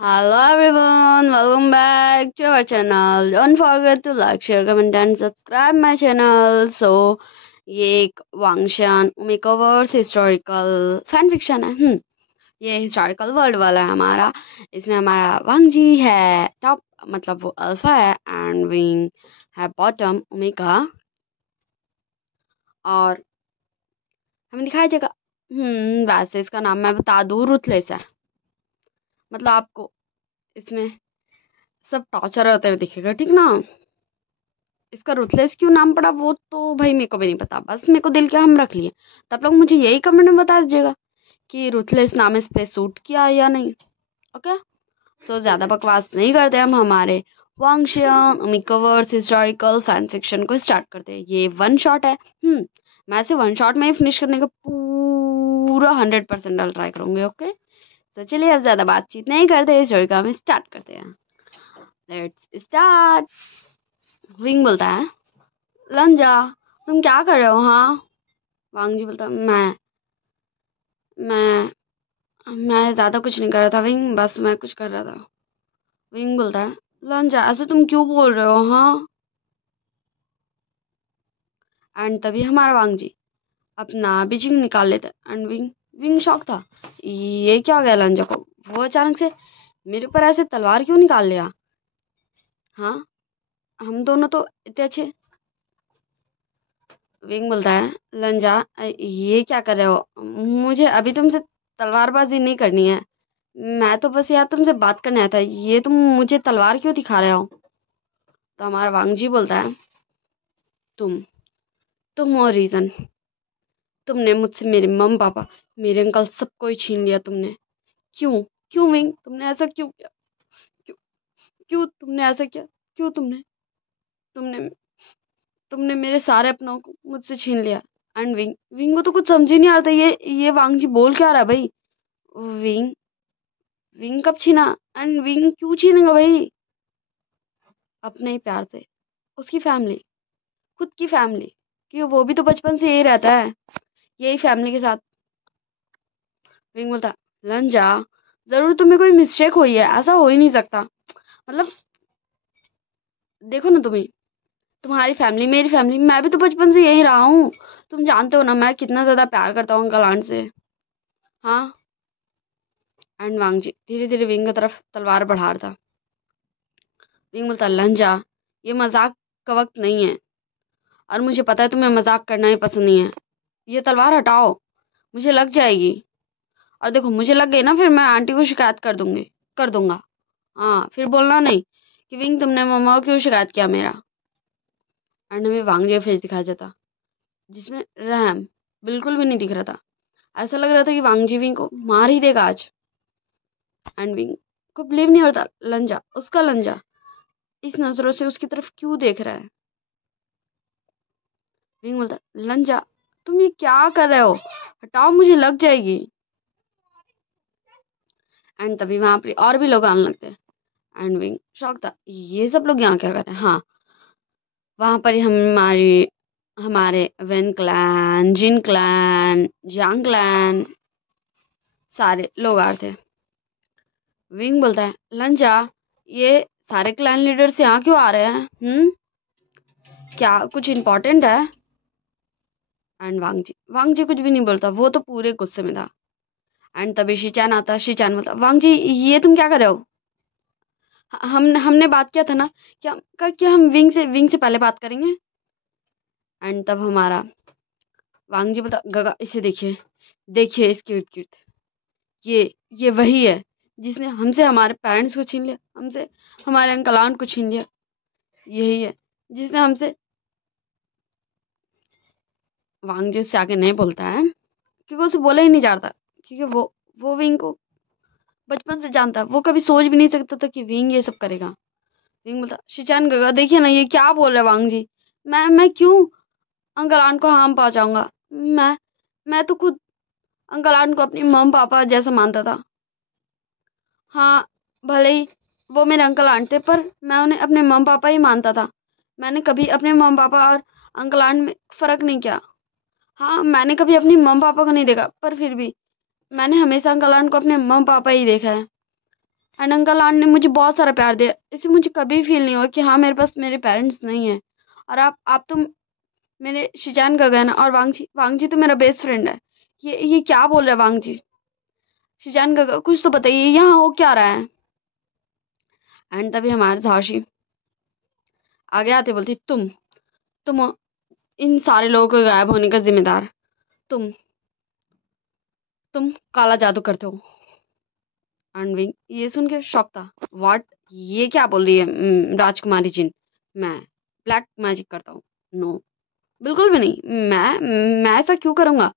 Hello everyone, welcome back to our channel. Don't forget to like, share, comment and subscribe my channel. ये एक वांगशान उमिकोवर्स historical fan fiction है। ये historical world वाला है हमारा। इसमें हमारा वांग जी है टॉप, मतलब वो अल्फा है, एंड विंग है बॉटम उमिका। और हमें दिखाई जगह वैसे इसका नाम मैं बता दूँ, रुथलेस है। मतलब आपको इसमें सब टॉर्चर होते हुए दिखेगा, ठीक ना। इसका रुथलेस क्यों नाम पड़ा वो तो भाई मेरे को भी नहीं पता, बस मेरे को दिल के हम रख लिए। तो आप लोग मुझे यही कमेंट में बता दीजिएगा कि रुथलेस नाम इस पे सूट किया या नहीं। ओके, तो ज़्यादा बकवास नहीं करते, हम हमारे वांगशियन उमिकवर्स हिस्टोरिकल फैन फिक्शन को स्टार्ट करते हैं। ये वन शॉट है। मैं इसे वन शॉट में ही फिनिश करने का पूरा 100% ट्राई करूँगी। ओके, तो चलिए अब ज़्यादा बातचीत नहीं करते, स्टोरी का हम स्टार्ट करते हैं। Let's start. विंग बोलता है, लंजा तुम क्या कर रहे हो? हाँ। वांग जी बोलता, मैं मैं ज़्यादा कुछ नहीं कर रहा था विंग, बस मैं कुछ कर रहा था। विंग बोलता है, लंजा ऐसे तुम क्यों बोल रहे हो? हाँ। एंड तभी हमारा वांग जी अपना बिचिंग निकाल लेता है। एंड विंग विंग शॉक था, ये क्या हो गया लंजा को? वो अचानक से मेरे ऊपर ऐसे तलवार क्यों निकाल लिया? हाँ, हम दोनों तो इतने अच्छे। विंग बोलता है, लंजा ये क्या कर रहे हो? मुझे अभी तुमसे तलवारबाजी नहीं करनी है, मैं तो बस यार तुमसे बात करने आया था। ये तुम मुझे तलवार क्यों दिखा रहे हो? तो हमारा वांगजी बोलता है, तुम तुम और रीजन, तुमने मुझसे मेरे मम पापा, मेरे अंकल सबको ही छीन लिया तुमने। क्यों? क्यों विंग, तुमने ऐसा क्यों किया? क्यों? क्यों तुमने ऐसा किया? क्यों तुमने तुमने मेरे सारे अपनों को मुझसे छीन लिया। एंड विंग विंग को तो कुछ समझ ही नहीं आ रहा था, ये वांगजी बोल क्या रहा है भाई। विंग विंग कब छीना? एंड विंग क्यों छीनेगा भाई? अपने ही प्यार से, उसकी फैमिली, खुद की फैमिली, क्यों वो भी तो बचपन से यही रहता है, यही फैमिली के साथ। विंग बोलता, लंजा जरूर तुम्हें कोई मिस्टेक हुई है, ऐसा हो ही नहीं सकता। मतलब देखो ना, तुम्हारी फैमिली मेरी फैमिली, मैं भी तो बचपन से यही रहा हूँ। तुम जानते हो ना मैं कितना ज्यादा प्यार करता हूँ अंकल आंट से। हाँ। एंड वांगजी धीरे धीरे विंग की तरफ तलवार बढ़ा रहा था। विंग बोलता, लंजा ये मजाक का वक्त नहीं है, और मुझे पता है तुम्हें मजाक करना ही पसंद नहीं है। ये तलवार हटाओ, मुझे लग जाएगी। और देखो मुझे लग गई ना, फिर मैं आंटी को शिकायत कर दूंगा। हाँ, फिर बोलना नहीं कि विंग तुमने मम्मा को क्यों शिकायत किया मेरा। एंड हमें वांगजी का फेस दिखाया जाता, जिसमें रहम बिल्कुल भी नहीं दिख रहा था। ऐसा लग रहा था कि वांगजी विंग को मार ही देगा आज। एंड विंग को बिलीव नहीं होता, उसका लंजा इस नजरों से उसकी तरफ क्यों देख रहा है। विंग बोलता, लंजा तुम ये क्या कर रहे हो? हटाओ, मुझे लग जाएगी। एंड तभी वहां पर और भी लोग आने लगते हैं। एंड विंग शॉक था, ये सब लोग यहाँ क्या कर रहे हैं। हाँ, वहां पर ही हमारे Wen clan, Jin clan, Jang clan, सारे लोग आ रहे थे। विंग बोलता है, लंजा ये सारे क्लैन लीडर्स यहाँ क्यों आ रहे हैं? क्या कुछ इम्पोर्टेंट है? एंड वांगजी कुछ भी नहीं बोलता, वो तो पूरे गुस्से में था। एंड तभी शिचान आता, शिचान बोलता, वांगजी ये तुम क्या कर रहे हो? हमने बात किया था ना, क्या हम विंग से पहले बात करेंगे। एंड तब हमारा वांगजी बोलता, गगा इसे देखिए, देखिए इसके इर्द गिर्द, ये वही है जिसने हमसे हमारे पेरेंट्स को छीन लिया, हमसे हमारे अंकल आंट को छीन लिया। यही है जिसने हमसे। वांगजी उससे आगे नहीं बोलता है, क्योंकि उसे बोला ही नहीं जाता, क्योंकि वो विंग को बचपन से जानता है। वो कभी सोच भी नहीं सकता था कि विंग ये सब करेगा। विंग बोलता, शिचान गगा देखिए ना, ये क्या बोल रहा है वांगजी। मैं क्यों अंकल आंट को हार्म पहुंचाऊंगा? मैं तो खुद अंकल आंट को अपनी मम पापा जैसा मानता था। हाँ, भले ही वो मेरे अंकल आंट थे, पर मैं उन्हें अपने मम पापा ही मानता था। मैंने कभी अपने मम पापा और अंकल आंट में फर्क नहीं किया। हाँ, मैंने कभी अपनी मम पापा को नहीं देखा, पर फिर भी मैंने हमेशा अंकल आंट को अपने मम पापा ही देखा है। एंड अंकल आंट ने मुझे बहुत सारा प्यार दिया, इससे मुझे कभी फील नहीं हुआ कि हाँ मेरे पास मेरे पेरेंट्स नहीं हैं। और आप तो मेरे शिजान का गहना, और वांगजी तो मेरा बेस्ट फ्रेंड है। ये क्या बोल रहा है वांगजी? शिजान का कुछ तो बताइए, यहाँ हो क्या रहा है? एंड तभी हमारे झाशी आगे आते बोलती, तुम इन सारे लोगों के गायब होने का जिम्मेदार, तुम तुम काला जादू करते हो। अनविंग ये सुन के शॉक था। व्हाट? ये क्या बोल रही है राजकुमारी जिन? मैं ब्लैक मैजिक करता हूँ? नो, बिल्कुल भी नहीं। मैं ऐसा क्यों करूंगा?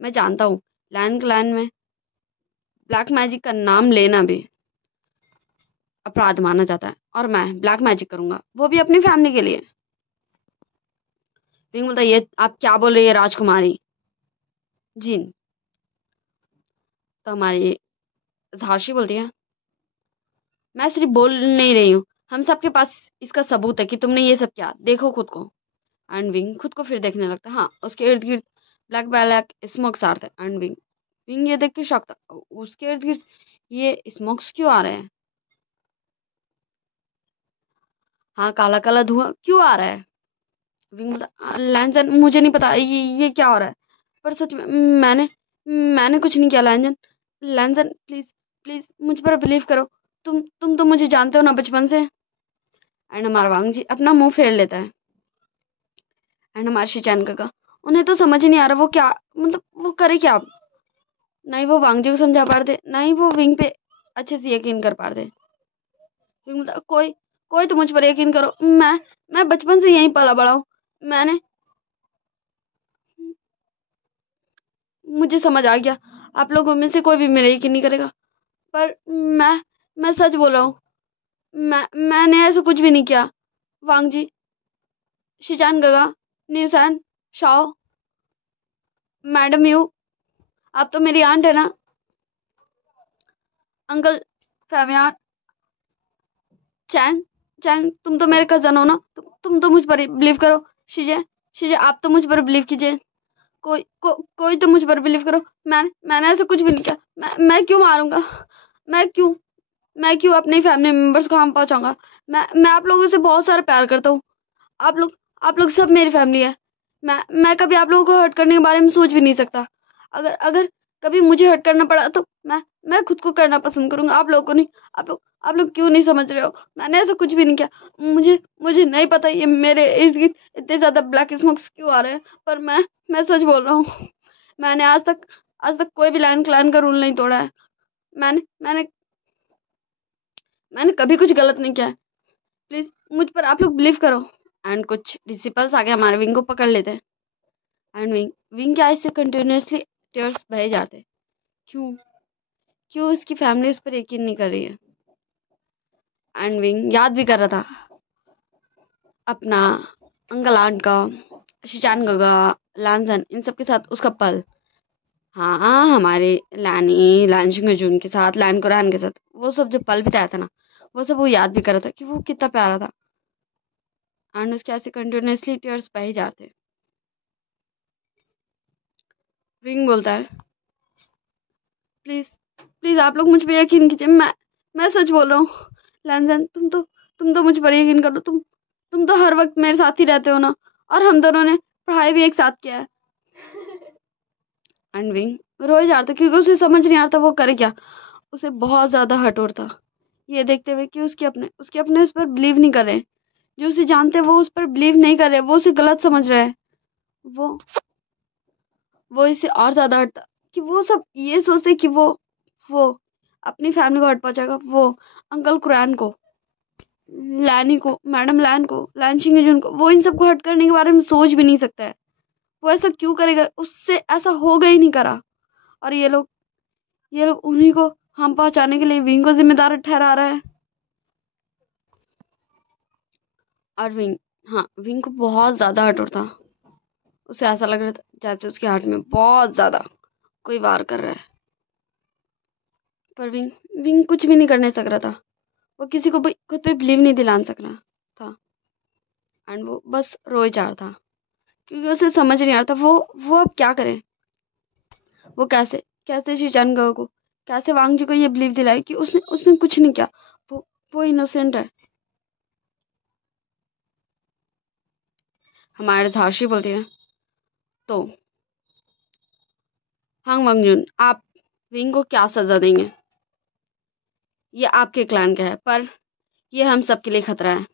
मैं जानता हूँ लैन क्लैन में ब्लैक मैजिक का नाम लेना भी अपराध माना जाता है, और मैं ब्लैक मैजिक करूंगा, वो भी अपनी फैमिली के लिए। विंग बोलता, ये आप क्या बोल रही है राजकुमारी जिन? तो हमारी झांसी बोलती है, मैं सिर्फ बोल नहीं रही हूँ, हम सबके पास इसका सबूत है कि तुमने ये सब किया, देखो खुद को। एंड विंग खुद को फिर देखने लगता है। हाँ, उसके इर्द गिर्द ब्लैक ब्लैक स्मोक्स आ रहे थे। एंड विंग विंग ये देख के शॉक था, उसके इर्द गिर्द ये स्मोक्स क्यों आ रहे हैं? हाँ, काला काला धुआं क्यों आ रहा है? विंग बोलता, लैंजन मुझे नहीं पता ये क्या हो रहा है, पर सच में मैंने मैंने कुछ नहीं किया लैंजन। लैंजन प्लीज प्लीज मुझ पर बिलीव करो, तुम तो मुझे जानते हो ना बचपन से। एंड हमारा वांग जी अपना मुंह फेर लेता है। एंड हमारे शिचान का उन्हें तो समझ ही नहीं आ रहा वो क्या, मतलब वो करे क्या अब। ना ही वो वांग जी को समझा पा रहे थे, ना ही वो विंग पे अच्छे से यकीन कर पा रहे थे। विंग बोलता, कोई कोई तो मुझ पर यकीन करो, मैं बचपन से यहीं पला बड़ा हूँ। मैंने मुझे समझ आ गया आप लोगों में से कोई भी मेरा यकीन नहीं करेगा, पर मैं सच बोल रहा हूँ। मैंने ऐसा कुछ भी नहीं किया। वांग जी, शिजान गगा, न्यूसैन, शाओ, मैडम यू, आप तो मेरी आंट है ना? अंकल फैमियान, चैंग चैंग, तुम तो मेरे कजन हो ना, तुम तो मुझ पर बिलीव करो। शिजे शिजे, आप तो मुझ पर बिलीव कीजिए। कोई तो मुझ पर बिलीव करो। मैंने ऐसा कुछ भी नहीं किया। मैं क्यों मारूंगा? मैं क्यों मैं क्यों अपने फैमिली मेंबर्स को हार्म पहुंचाऊंगा? मैं आप लोगों से बहुत सारा प्यार करता हूँ। आप लोग सब मेरी फैमिली है। मैं कभी आप लोगों को हर्ट करने के बारे में सोच भी नहीं सकता। अगर अगर कभी मुझे हर्ट करना पड़ा तो मैं खुद को करना पसंद करूंगा, आप लोगों को नहीं। आप लोग क्यों नहीं समझ रहे हो? मैंने ऐसा कुछ भी नहीं किया। मुझे नहीं पता ये मेरे इर्द गिर्द इतने ज्यादा ब्लैक स्मोक्स क्यों आ रहे हैं, पर मैं सच बोल रहा हूँ। मैंने आज तक कोई भी लाइन क्लान का रूल नहीं तोड़ा है। मैंने मैंने मैंने कभी कुछ गलत नहीं किया है। प्लीज मुझ पर आप लोग बिलीव करो। एंड कुछ डिसिपल्स आके हमारे विंग को पकड़ लेते हैं। एंड विंग के आईज से कंटिन्यूसली टीयर्स बहे जाते। क्यों क्यों उसकी फैमिली उस पर यकीन नहीं कर रही है? एंड विंग याद भी कर रहा था अपना अंकल आंट का, शिचान गगा, लानसन, इन सब के साथ उसका पल। हाँ, हमारे लैनी लैनशिंग जून के साथ, लैन कुरान के साथ वो सब जो पल बिताया था ना, वो सब वो याद भी कर रहा था कि वो कितना प्यारा था। एंड उसके ऐसे कंटिन्यूसली टीयर्स बहे जाते। विंग बोलता है, प्लीज प्लीज आप लोग मुझ पे यकीन कीजिए, मैं सच बोल रहा हूँ। लैंजन, तुम तो मुझ पर यकीन करो। तुम तो हर वक्त मेरे साथ ही रहते हो ना, और हम दोनों ने पढ़ाई भी एक साथ किया है। एंड विंग रोए जा रहा था क्योंकि उसे समझ नहीं आ रहा था वो करे क्या। उसे बहुत ज्यादा हर्ट हो रहा था ये देखते हुए कि उसके अपने उस पर बिलीव नहीं कर रहे। जो उसे जानते हैं वो उस पर बिलीव नहीं कर रहे, वो उसे गलत समझ रहे हैं। वो वो इसे और ज्यादा हर्ट था कि वो सब ये सोचते कि वो अपनी फैमिली को हर्ट पहुंचाएगा। वो अंकल कुरैन को, लैनी को, मैडम लैन को, लैन शिंगजुन को, वो इन सबको हर्ट करने के बारे में सोच भी नहीं सकता है। वो ऐसा क्यों करेगा? उससे ऐसा होगा ही नहीं करा। और ये लोग उन्हीं को हम पहुंचाने के लिए विंग को जिम्मेदार ठहरा रहा है। और विंग, हाँ, विंग को बहुत ज्यादा हर्ट होता। उसे ऐसा लग रहा था जैसे उसके हार्ट में बहुत ज्यादा कोई वार कर रहा है। पर विंग कुछ भी नहीं करने सक रहा था। वो किसी को भी खुद पे बिलीव नहीं दिला सक रहा था। एंड वो बस रोए जा रहा था क्योंकि उसे समझ नहीं आ रहा था वो अब क्या करे। वो कैसे कैसे शिजान को कैसे वांग जी को ये बिलीव दिलाए कि उसने उसने कुछ नहीं किया, वो इनोसेंट है। हमारे झाशी बोलती है, तो हांग वांगजुन, आप विंग को क्या सजा देंगे? ये आपके क्लैन का है, पर ये हम सबके लिए खतरा है।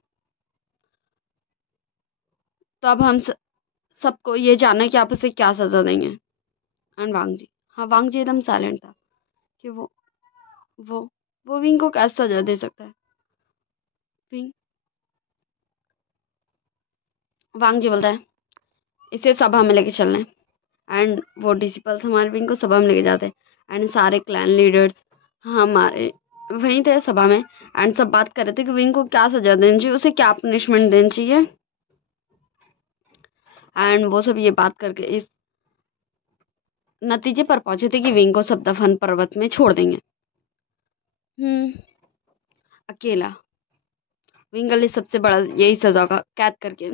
तो अब हम सबको ये जानना है कि आप उसे क्या सजा देंगे। एंड वांग जी, हाँ, वांग जी एकदम साइलेंट था कि वो वो विंग को कैसे सजा दे सकता है। विंग वांग जी बोलता है, इसे सभा में लेके चलना है। एंड वो डिसिपल्स हमारे विंग को सभा में लेके जाते हैं। एंड सारे क्लैन लीडर्स हमारे वहीं थे सभा में। एंड सब बात कर रहे थे कि विंग को क्या सजा देनी चाहिए, उसे क्या पनिशमेंट देनी चाहिए। एंड वो सब ये बात करके इस नतीजे पर पहुंचे थे कि विंग को सब दफन पर्वत में छोड़ देंगे। अकेला विंग के लिए सबसे बड़ा यही सजा का कैद करके।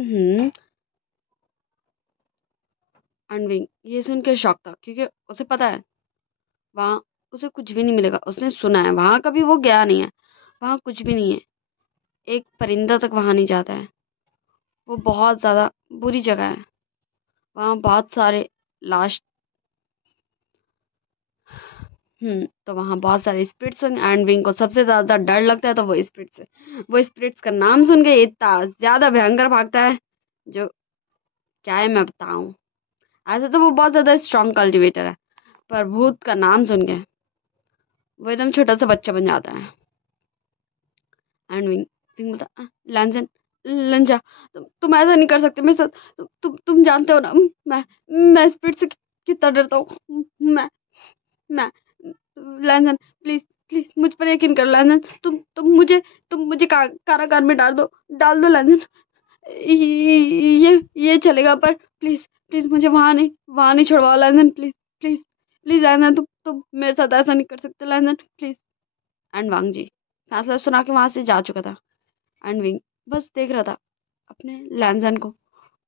एंड विंग ये सुन के शॉक था, क्योंकि उसे पता है वहाँ उसे कुछ भी नहीं मिलेगा। उसने सुना है, वहाँ कभी वो गया नहीं है, वहाँ कुछ भी नहीं है। एक परिंदा तक वहाँ नहीं जाता है। वो बहुत ज़्यादा बुरी जगह है। वहाँ बहुत सारे लाश तो वहाँ बहुत सारे स्पिरिट्स होंगे। एंड विंग को सबसे ज़्यादा डर लगता है तो वो स्पिरिट्स है। वो स्पिरिट्स का नाम सुन के इतना ज़्यादा भयंकर भागता है, जो क्या है मैं बताऊँ। ऐसे तो वो बहुत ज़्यादा स्ट्रॉन्ग कल्टिवेटर है, पर भूत का नाम सुन के वो एकदम छोटा सा बच्चा बन जाता है। एंड विंग विंग बोलता, लैंसन, लंजा, तुम ऐसा नहीं कर सकते मेरे साथ। तुम जानते हो ना, मैं स्पिरिट से कितना डरता हूँ। मैं लैंसन, प्लीज प्लीज मुझ पर यकीन करो लैंसन। तुम मुझे कारागार में डाल दो लैंसन। ये चलेगा, पर प्लीज प्लीज मुझे वहां नहीं छोड़वाओ लैंसन, प्लीज प्लीज प्लीज लैंसन, तुम मेरे साथ ऐसा नहीं कर सकते लैंसन, प्लीज। एंड वांग जी फैसला सुना के वहां से जा चुका था। एंड विंग बस देख रहा था अपने लैंसन को।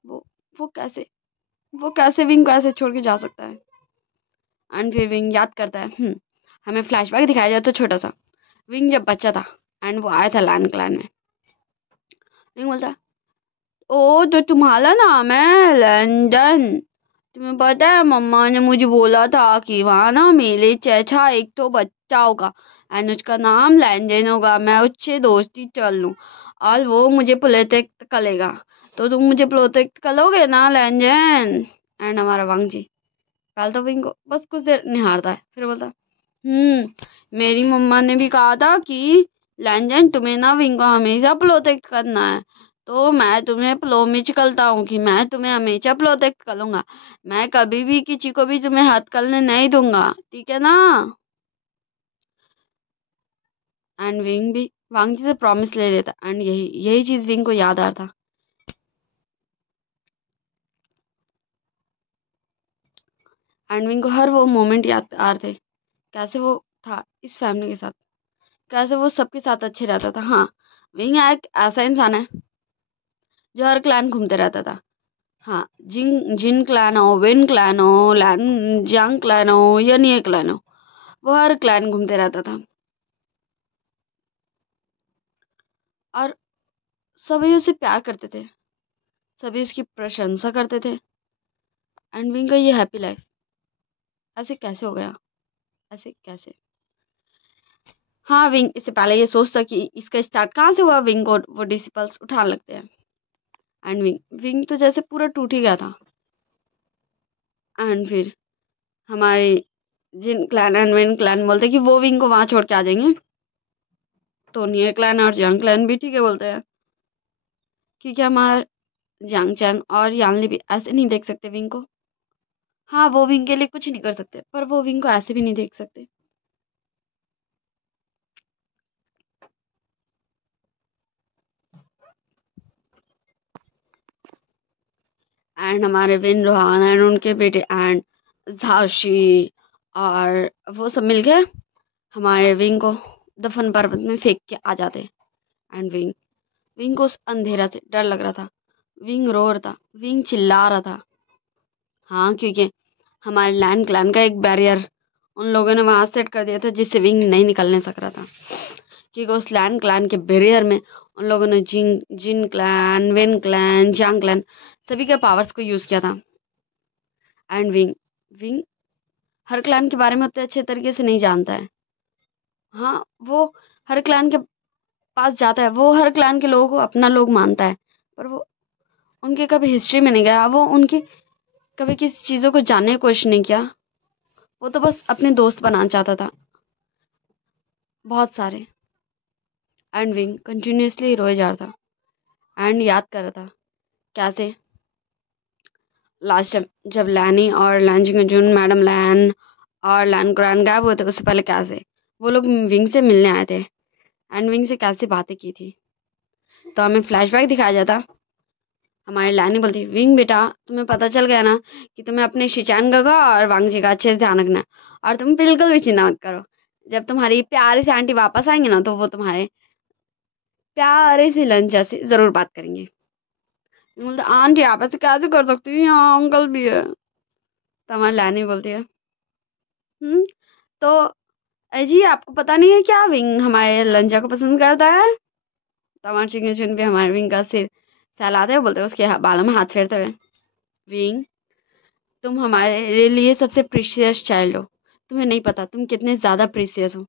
वो वो कैसे वो कैसे विंग को ऐसे छोड़ के जा सकता है। एंड फिर विंग याद करता है, हमें फ्लैशबैक दिखाया जाता है छोटा सा। विंग जब बच्चा था एंड वो आया था लैंड क्लैन में। विंग बोलता है, ओ तो तुम्हारा नाम है लंदन। तुम्हें पता है मम्मा ने मुझे बोला था कि वहाँ ना मेरे चेचा एक तो बच्चा होगा एंड उसका नाम लैंजन होगा। मैं उससे दोस्ती कर लूँ और वो मुझे प्रोटेक्ट करेगा। तो तुम मुझे प्रोटेक्ट करोगे ना लैंजन? एंड हमारा वांग जी पहले तो विंग को बस कुछ देर निहारता है, फिर बोलता, मेरी मम्मा ने भी कहा था कि लैंजन तुम्हें ना विंग को हमेशा प्रोटेक्ट करना है। तो मैं तुम्हें प्रोमिस करता हूँ कि मैं तुम्हें हमेशा प्रोटेक्ट करूंगा। मैं कभी भी किसी को भी तुम्हें हाथ करने नहीं दूंगा, ठीक है ना? एंड विंग भी वांग जी से प्रॉमिस ले लेता। एंड यही यही चीज विंग को याद आ रहा था। एंड विंग को हर वो मोमेंट याद आ रहे थे, कैसे वो था इस फैमिली के साथ, कैसे वो सबके साथ अच्छे रहता था। हाँ, विंग एक ऐसा इंसान है जो हर क्लैन घूमते रहता था। हाँ, जिन जिन क्लैन हो, विन क्लैन हो, लैन जंग क्लैन हो या निये क्लैन हो, वो हर क्लैन घूमते रहता था और सभी उसे प्यार करते थे, सभी उसकी प्रशंसा करते थे। एंड विंग का ये हैप्पी लाइफ ऐसे कैसे हो गया, ऐसे कैसे? हाँ, विंग इससे पहले ये सोचता कि इसका स्टार्ट कहाँ से हुआ। विंग को वो डिसिपल्स उठाने लगते हैं। एंड विंग विंग तो जैसे पूरा टूट ही गया था। एंड फिर हमारे जिन क्लैन एंड विन क्लैन बोलते कि वो विंग को वहां छोड़ के आ जाएंगे। तो निये क्लैन और जंग क्लैन भी ठीक है बोलते हैं, क्योंकि हमारा जंग चैंग और यानली भी ऐसे नहीं देख सकते विंग को। हाँ, वो विंग के लिए कुछ नहीं कर सकते, पर वो विंग को ऐसे भी नहीं देख सकते। एंड हमारे विन रोहान एंड उनके बेटे एंड झाशी और वो सब मिल गए हमारे विंग को दफन पर्वत में फेंक के आ जाते। एंड विंग विंग को उस अंधेरा से डर लग रहा था। विंग रो रहा था, विंग चिल्ला रहा था। हाँ, क्योंकि हमारे लैंड क्लैन का एक बैरियर उन लोगों ने वहाँ सेट कर दिया था जिससे विंग नहीं निकलने सक रहा था, क्योंकि उस लैन क्लैन के बैरियर में उन लोगों ने जिन जिन clan, win clan, Jang clan सभी के पावर्स को यूज़ किया था। And wing wing her clan के बारे में उतने अच्छे तरीके से नहीं जानता है। हाँ, वो हर क्लैन के पास जाता है, वो हर क्लैन के लोगों को अपना लोग मानता है, पर वो उनके कभी हिस्ट्री में नहीं गया, वो उनकी कभी किसी चीज़ों को जानने की कोशिश नहीं किया। वो तो बस अपने दोस्त बनाना चाहता था, बहुत सारे। एंड विंग कंटिन्यूसली रोए जा रहा था एंड याद कर रहा था कैसे लास्ट टाइम जब लैनी और लैंजिंग मैडम लैन और लैन ग्रैंड गायब हुए थे, उससे पहले कैसे वो लोग विंग से मिलने आए थे एंड विंग से कैसे बातें की थी। तो हमें फ्लैशबैक दिखाया जाता। हमारी लैनी बोलती, विंग बेटा, तुम्हें पता चल गया ना कि तुम्हें अपने शिचान गगा और वांग जी का अच्छे से ध्यान रखना है, और तुम बिल्कुल भी चिंता मत करो। जब तुम्हारी प्यारी से आंटी वापस आएंगे ना, तो वो तुम्हारे प्यारे से लंचा से जरूर बात करेंगे। बोलते, आंटी आप ऐसे कैसे कर सकती है, यहाँ अंकल भी है। तो हमारी लैनी बोलती है, तो जी आपको पता नहीं है क्या, विंग हमारे लंचा को पसंद करता है। तो हमारे चिकन चुन भी हमारे विंग का सिर सहलाते हुए बोलते, उसके बालों में हाथ फेरते हुए, विंग तुम हमारे लिए सबसे प्रीशियस चाइल्ड हो, तुम्हें नहीं पता तुम कितने ज़्यादा प्रीशियस हो,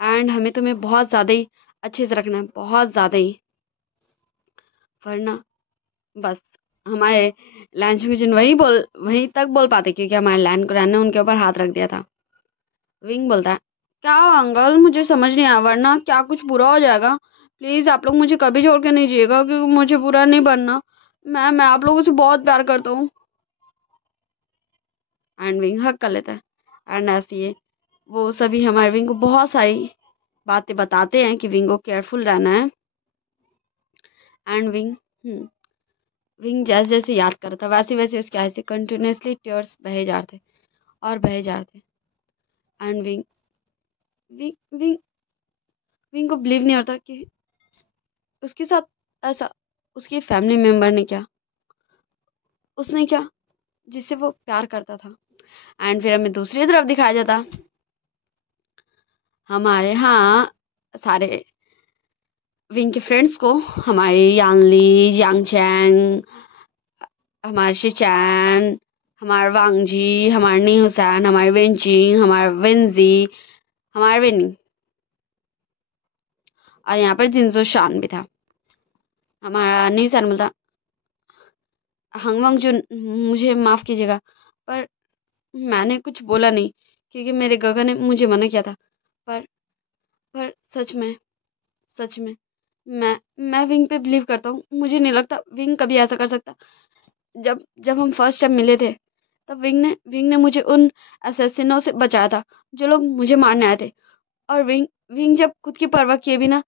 एंड हमें तुम्हें बहुत ज़्यादा ही अच्छे से रखना है, बहुत ज़्यादा ही, वरना बस हमारे लैंड क्विजन वहीं तक बोल पाते, क्योंकि हमारे लैंड कुरान ने उनके ऊपर हाथ रख दिया था। विंग बोलता है, क्या अंकल, मुझे समझ नहीं आया, वरना क्या कुछ बुरा हो जाएगा? प्लीज़ आप लोग मुझे कभी छोड़ के नहीं जाइएगा, क्योंकि मुझे बुरा नहीं बनना, मैं आप लोगों से बहुत प्यार करता हूँ। एंड विंग हक कर लेता है एंड ऐसे ही वो सभी हमारे विंग को बहुत सारी बातें बताते हैं कि विंग को केयरफुल रहना है। एंड विंग जैसे जैसे याद कर रहा था, वैसे वैसे उसके आए से कंटिन्यूसली टीयर्स बहे जा रहे थे और बहे जा रहे थे। And wing wing wing wing को बिलीव नहीं होता कि उसके साथ ऐसा उसकी फैमिली मेम्बर ने क्या, उसने क्या, जिससे वो प्यार करता था। एंड फिर हमें दूसरी तरफ दिखाया जाता, हमारे यहाँ सारे विंग के फ्रेंड्स को, हमारे यांगली, यांगचैंग, हमारे शिचैन, हमारे वांगजी, हमारे नी हुसैन, हमारे वेंचिंग, हमारे वेंजी, हमारे वेनी, और यहाँ पर जिनसो शान भी था। हमारा नी हुसैन बोलता, हंगवंग जो मुझे माफ़ कीजिएगा, पर मैंने कुछ बोला नहीं, क्योंकि मेरे गगा ने मुझे मना किया था, पर पर सच में मैं विंग पे बिलीव करता हूँ, मुझे नहीं लगता विंग कभी ऐसा कर सकता। जब जब हम फर्स्ट टाइम मिले थे, तब विंग ने मुझे उन असैसिनों से बचाया था जो लोग मुझे मारने आए थे, और विंग जब खुद की परवाह किए बिना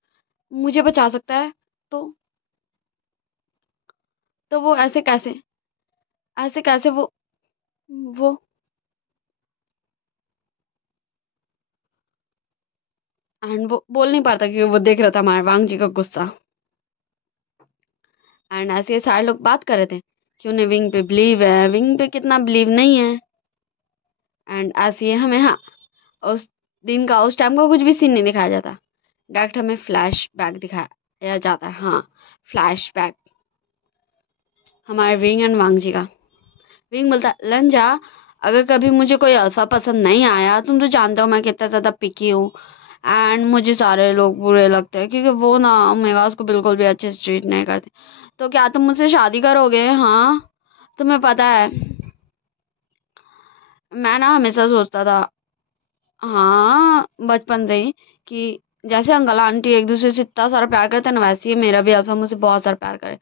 मुझे बचा सकता है, तो वो ऐसे कैसे वो एंड वो बोल नहीं पाता, क्योंकि वो देख रहा था हमारे वांग जी का गुस्सा। एंड ऐसे ये सारे लोग बात कर रहे थे कि उन्हें विंग पे बिलीव है, विंग पे कितना बिलीव नहीं है। एंड ऐसे ही हमें, हाँ, उस दिन का उस टाइम का कुछ भी सीन नहीं दिखाया जाता, डायरेक्ट हमें फ्लैश बैक दिखाया जाता है। हाँ, फ्लैश बैक हमारे विंग एंड वांग जी का। विंग बोलता है, लंजा, अगर कभी मुझे कोई अल्फा पसंद नहीं आया, तुम तो जानते हो मैं कितना ज़्यादा पिकी हूँ, एंड मुझे सारे लोग बुरे लगते हैं, क्योंकि वो ना मेगास को बिल्कुल भी अच्छे से ट्रीट नहीं करते। तो क्या तुम मुझसे शादी करोगे? हाँ, तुम्हें पता है मैं ना हमेशा सोचता था, हाँ, बचपन से ही, कि जैसे अंकल आंटी एक दूसरे से इतना सारा प्यार करते हैं ना, वैसे ही मेरा भी अल्फा मुझसे बहुत सारा प्यार करे।